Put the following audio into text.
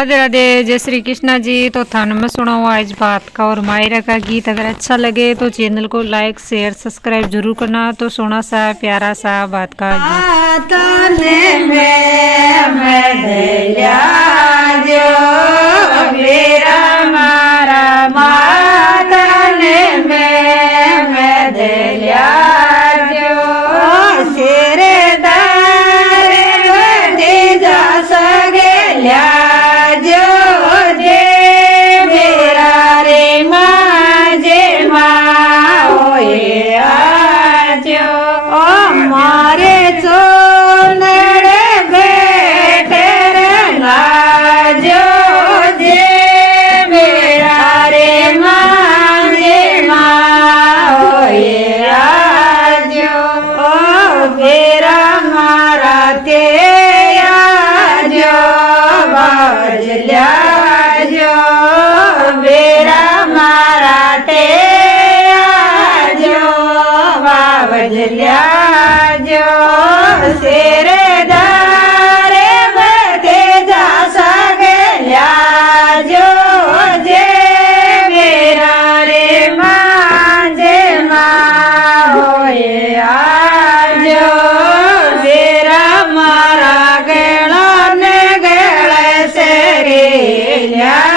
राधे राधे, जय श्री कृष्णा जी। तो थाने में सुनाओ आज बात का और मायरा का गीत। अगर अच्छा लगे तो चैनल को लाइक शेयर सब्सक्राइब जरूर करना। तो सोना सा प्यारा सा बात का गीत। Yeah.